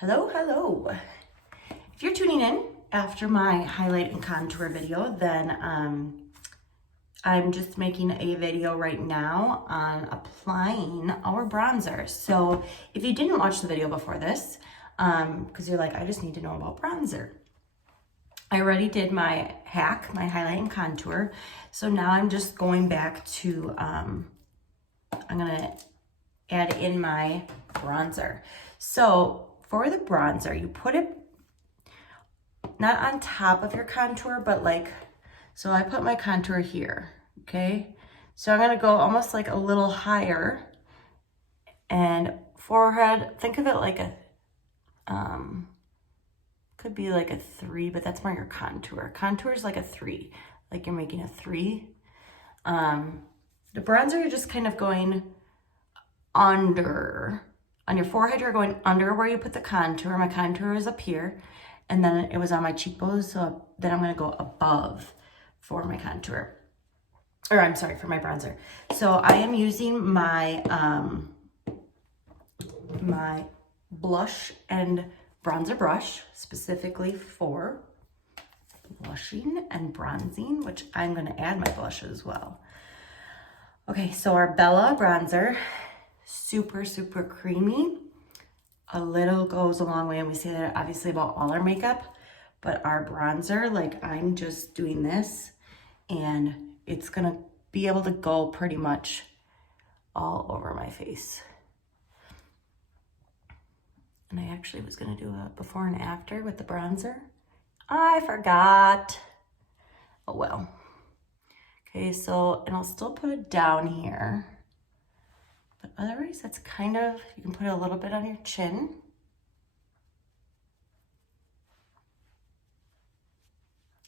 Hello, hello. If you're tuning in after my highlight and contour video, then I'm just making a video right now on applying our bronzer. So if you didn't watch the video before this, because you're like, I just need to know about bronzer. I already did my hack, my highlight and contour. So now I'm just going back to, I'm gonna add in my bronzer. So for the bronzer, you put it not on top of your contour, but like, so I put my contour here, okay? So I'm gonna go almost like a little higher, and forehead, think of it like a, could be like a 3, but that's more your contour. Contour is like a 3, like you're making a 3. The bronzer, you're just kind of going under. On your forehead, you're going under where you put the contour. My contour is up here, and then it was on my cheekbones, so then I'm gonna go above for my contour. Or I'm sorry, for my bronzer. So I am using my, my blush and bronzer brush specifically for blushing and bronzing, which I'm gonna add my blush as well. Okay, so our Bella bronzer, super, super creamy. A little goes a long way, and we say that obviously about all our makeup, but our bronzer, like I'm just doing this and it's gonna be able to go pretty much all over my face. And I actually was gonna do a before and after with the bronzer. I forgot. Oh well. Okay, so, and I'll still put it down here. But otherwise, that's kind of, you can put a little bit on your chin.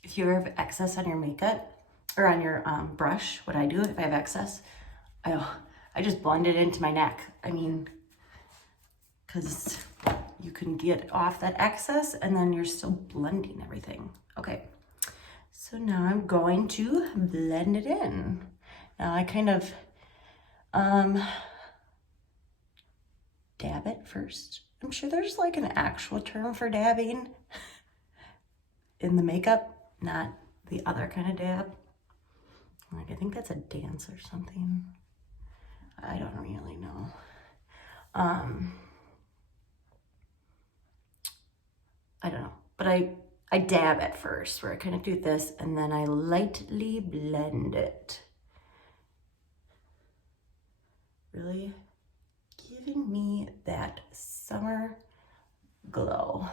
If you have excess on your makeup, or on your brush, what I do if I have excess, I just blend it into my neck. I mean, because you can get off that excess and then you're still blending everything. Okay, so now I'm going to blend it in. Now I kind of dab it first. I'm sure there's like an actual term for dabbing in the makeup, not the other kind of dab. Like, I think that's a dance or something. I don't really know. I don't know, but I dab at first, where I kind of do this and then I lightly blend it. Really giving me that summer glow.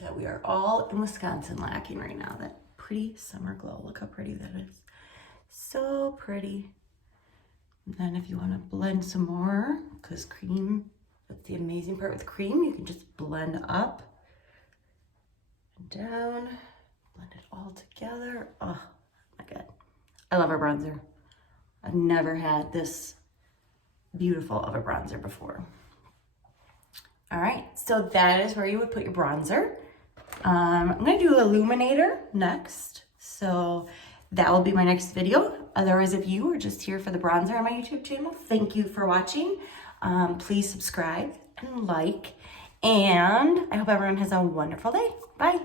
That we are all in Wisconsin lacking right now, that pretty summer glow. Look how pretty that is. So pretty. And then if you want to blend some more, because cream, that's the amazing part with cream, you can just blend up and down, blend it all together. Oh my God. I love our bronzer. I've never had this beautiful of a bronzer before. All right, so that is where you would put your bronzer. I'm gonna do Illuminator next. So that will be my next video. Otherwise, if you are just here for the bronzer on my YouTube channel, thank you for watching. Please subscribe and like, and I hope everyone has a wonderful day. Bye.